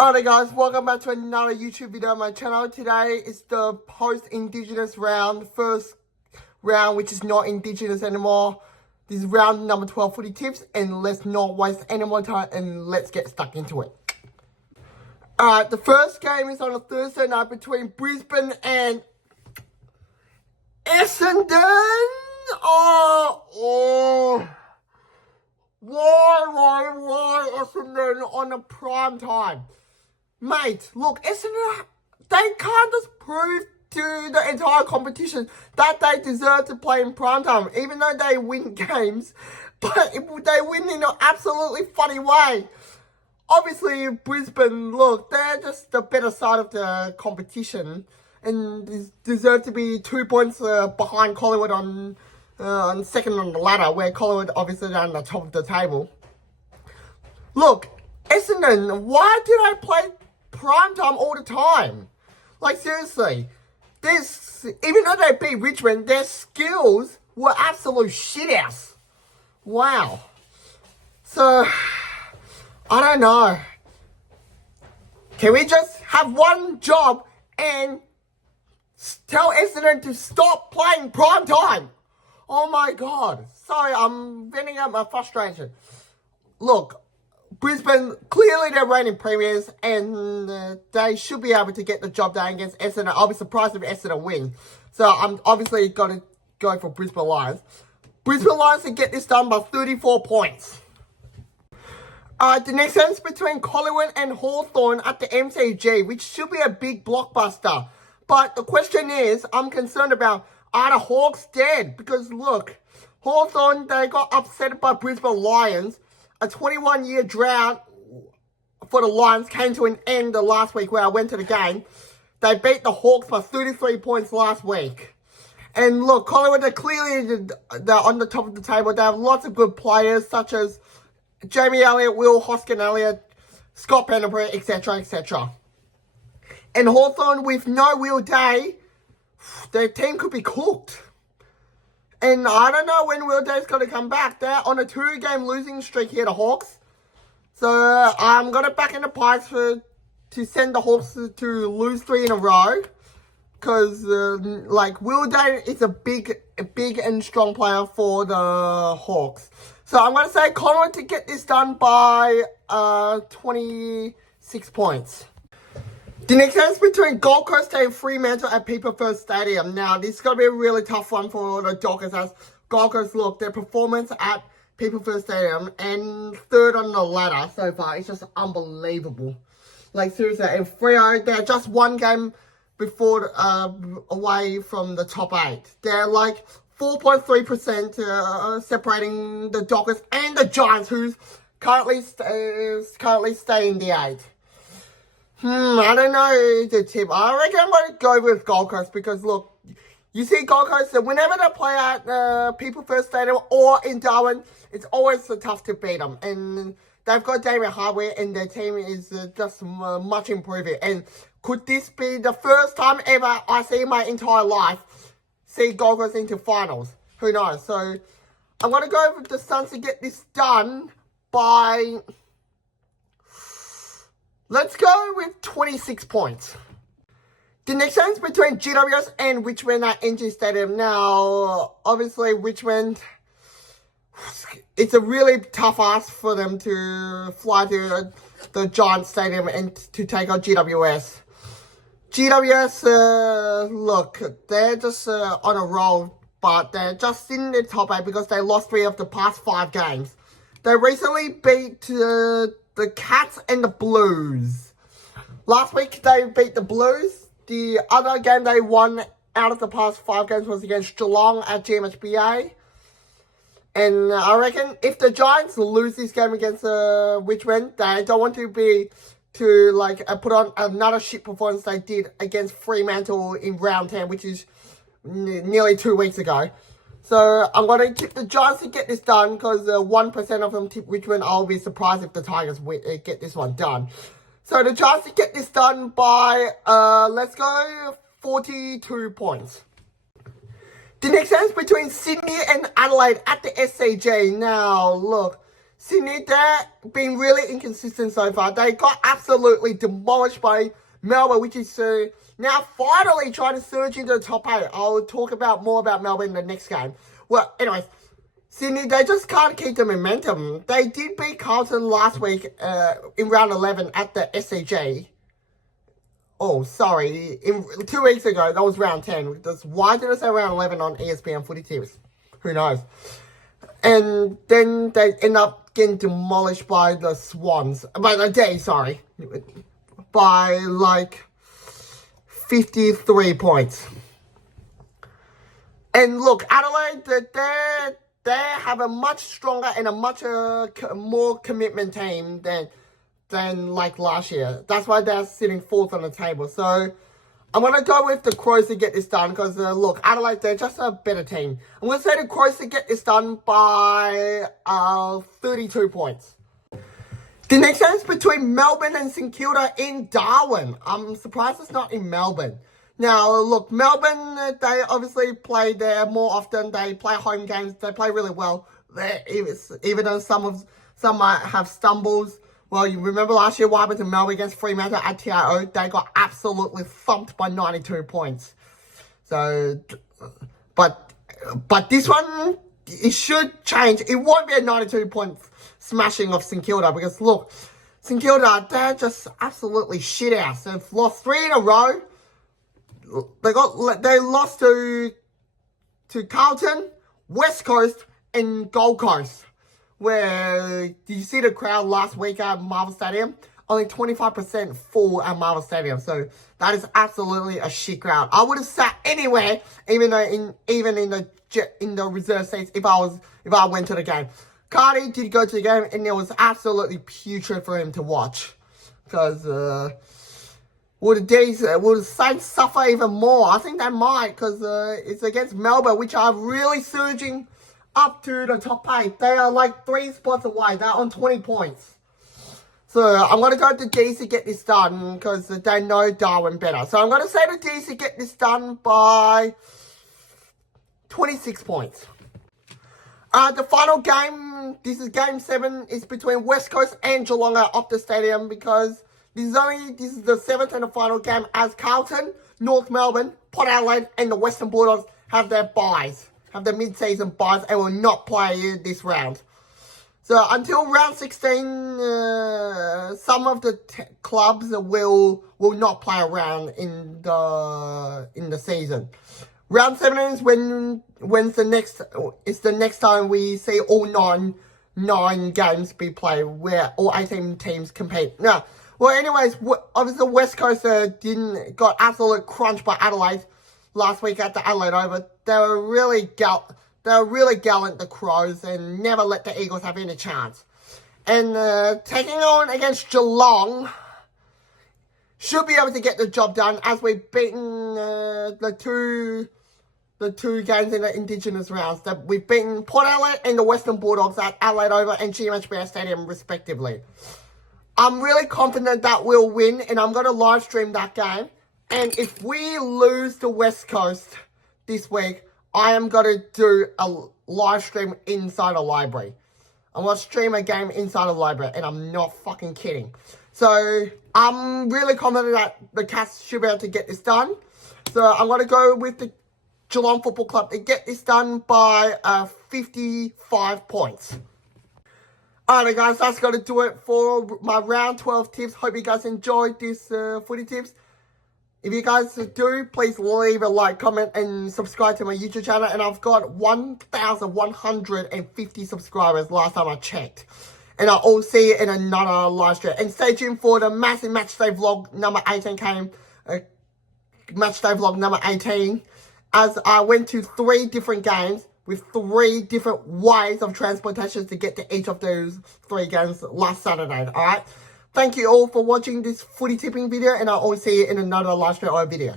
Alright guys, welcome back to another YouTube video on my channel. Today is the post-Indigenous round, first round which is not Indigenous anymore. This is round number 12 footy tips, and let's not waste any more time and let's get stuck into it. Alright, the first game is on a Thursday night between Brisbane and Essendon. Why Essendon on a prime time? Mate, look, Essendon, they can't just prove to the entire competition that they deserve to play in prime time, even though they win games, but they win in an absolutely funny way. Obviously, Brisbane, look, they're just the better side of the competition and deserve to be 2 points behind Collingwood on second on the ladder, where Collingwood obviously are on the top of the table. Look, Essendon, why do they play prime time all the time? Like, seriously, even though they beat Richmond, their skills were absolute shit-house. Wow. So, I don't know. Can we just have one job and tell Essendon to stop playing prime time? Oh my God. Sorry, I'm venting out my frustration. Look, Brisbane, clearly they're reigning premiers and they should be able to get the job done against Essendon. I'll be surprised if Essendon win. So I'm obviously going to go for Brisbane Lions. Brisbane Lions to get this done by 34 points. The next game's between Collingwood and Hawthorn at the MCG, which should be a big blockbuster. But the question is, I'm concerned about, are the Hawks dead? Because look, Hawthorn, they got upset by Brisbane Lions. A 21-year drought for the Lions came to an end last week where I went to the game. They beat the Hawks by 33 points last week. And look, Collingwood, they're on the top of the table. They have lots of good players such as Jamie Elliott, Will Hoskin-Elliott, Scott Pendlebury, etc., etc. And Hawthorn, with no Will Day, their team could be cooked. And I don't know when Will Day's going to come back. They're on a 2-game losing streak here, the Hawks. So I'm going to back in the Pikes to send the Hawks to lose 3 in a row. Because, Will Day is a big and strong player for the Hawks. So I'm going to say Collingwood to get this done by 26 points. The next game is between Gold Coast and Fremantle at People First Stadium. Now, this is going to be a really tough one for the Dockers as Gold Coast, look, their performance at People First Stadium and third on the ladder so far is just unbelievable. Like, seriously, and Freo, they're just one game before away from the top 8. They're like 4.3% separating the Dockers and the Giants, who's currently stay in the 8. I don't know the tip. I reckon I'm going to go with Gold Coast because, look, you see Gold Coast, whenever they play at People First Stadium or in Darwin, it's always tough to beat them. And they've got Damien Hardware and their team is just much improving. And could this be the first time ever I see in my entire life see Gold Coast into finals? Who knows? So I'm going to go with the Suns to get this done by... Let's go with 26 points. The next game is between GWS and Richmond at NG Stadium. Now, obviously, Richmond, it's a really tough ask for them to fly to the Giant Stadium and to take on GWS. GWS, look, they're just on a roll, but they're just in the top 8 because they lost 3 of the past 5 games. They recently beat the Cats and the Blues. Last week, they beat the Blues. The other game they won out of the past 5 games was against Geelong at GMHBA. And I reckon if the Giants lose this game against Richmond, they don't want to put on another shit performance they did against Fremantle in round 10, which is nearly 2 weeks ago. So I'm going to tip the Giants to get this done because 1% of them tip Richmond. I'll be surprised if the Tigers get this one done. So the Giants to get this done by, let's go, 42 points. The next game is between Sydney and Adelaide at the SCG. Now, look, Sydney, they've been really inconsistent so far. They got absolutely demolished by Melbourne, which is now finally trying to surge into the top 8. I'll talk more about Melbourne in the next game. Well, anyways, Sydney, they just can't keep the momentum. They did beat Carlton last week in round 11 at the SCG. Oh, sorry. 2 weeks ago, that was round 10. Why did I say round 11 on ESPN Footy Tips? Who knows? And then they end up getting demolished by the Swans. By the day, sorry. By like 53 points. And look, Adelaide, they have a much stronger and a much more commitment team than like last year. That's why they're sitting 4th on the table. So I'm going to go with the Crows to get this done because, look, Adelaide, they're just a better team. I'm going to say the Crows to get this done by 32 points. The next game is between Melbourne and St Kilda in Darwin. I'm surprised it's not in Melbourne. Now, look, Melbourne, they obviously play there more often. They play home games. They play really well. Even though some might have stumbles. Well, you remember last year what happened to Melbourne against Fremantle at TIO? They got absolutely thumped by 92 points. So, but this one, it should change. It won't be a 92-point smashing of St Kilda because, look, St Kilda, they're just absolutely shit ass. They've lost 3 in a row. They lost to Carlton, West Coast, and Gold Coast. Where, did you see the crowd last week at Marvel Stadium? Only 25% full at Marvel Stadium. So, that is absolutely a shit crowd. I would have sat anywhere, even in the reserve seats, if I went to the game. Cardi did go to the game, and it was absolutely putrid for him to watch. Because, will the Saints suffer even more? I think they might, because it's against Melbourne, which are really surging up to the top 8. They are like 3 spots away. They're on 20 points. So I'm going to go to D's to get this done because they know Darwin better. So I'm going to say to D's to get this done by 26 points. The final game, this is game 7, is between West Coast and Geelong at Optus Stadium because this is the 7th and the final game as Carlton, North Melbourne, Port Adelaide and the Western Bulldogs have their byes. Have the mid-season byes and will not play this round. So until round 16, some of the clubs will not play around in the season. Round 7 is when's the next time we see all nine games be played where all 18 teams compete. Now, well, anyways, obviously West Coast got absolute crunched by Adelaide last week at the Adelaide Oval. They were really gallant, the Crows, and never let the Eagles have any chance. And taking on against Geelong should be able to get the job done as we've beaten the two games in the Indigenous rounds. That we've beaten Port Adelaide and the Western Bulldogs at Adelaide Oval and GMHBA Stadium respectively. I'm really confident that we'll win, and I'm going to live stream that game. And if we lose the West Coast this week, I am going to do a live stream inside a library. I'm going to stream a game inside a library, and I'm not fucking kidding. So, I'm really confident that the Cats should be able to get this done. So, I'm going to go with the Geelong Football Club to get this done by 55 points. Alright guys, that's going to do it for my round 12 tips. Hope you guys enjoyed this footy tips. If you guys do, please leave a like, comment, and subscribe to my YouTube channel. And I've got 1,150 subscribers last time I checked. And I'll see you in another live stream. And stay tuned for the massive matchday vlog number 18 matchday vlog number 18. As I went to 3 different games with 3 different ways of transportation to get to each of those 3 games last Saturday. Alright? Thank you all for watching this footy tipping video, and I'll see you in another live stream or video.